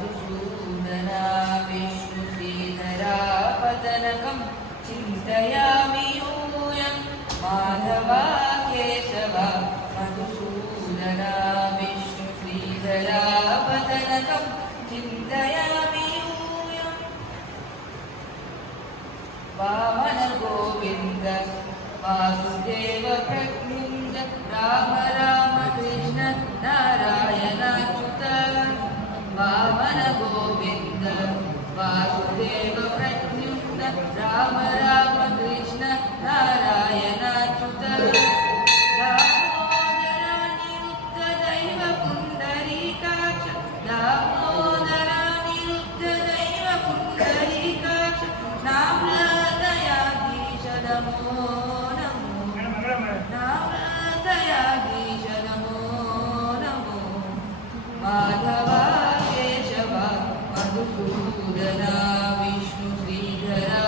मधुसूदना विष्णुश्रीधरा पतनकं चिन्तयामि यूयं माधवा केशव मधुसूदना विष्णुश्रीधरा पतनकं चिन्तयामि यूयम् वामन गोविन्द वासुदेव प्रद्युम्न राम राम कृष्ण नारायणाच्युत वामन गोविन्द वासुदेव प्रद्युम्न राम राम कृष्ण नारायणाच्युत दामोदरानिरुद्ध दैव पुण्डरीकाक्ष दामोदरानिरुद्ध दैव पुण्डरीकाक्ष नामदयाधीश नमो नामदयाधीश नमो नमो माधवा केशव मधुसूदना विष्णुश्रीधरा